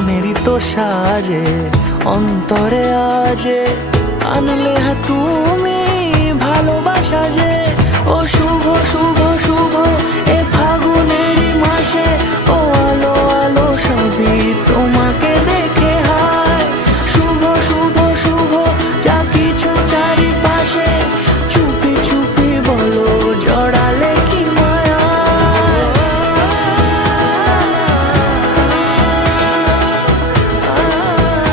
মনেরই তো সাজে অন্তরে আজে আনলে তুমি ভালোবাসা যে। ও শুভ শুভ শুভ এ ফাগুনেরই মাসে, ও আলো আলো সবই তোমার।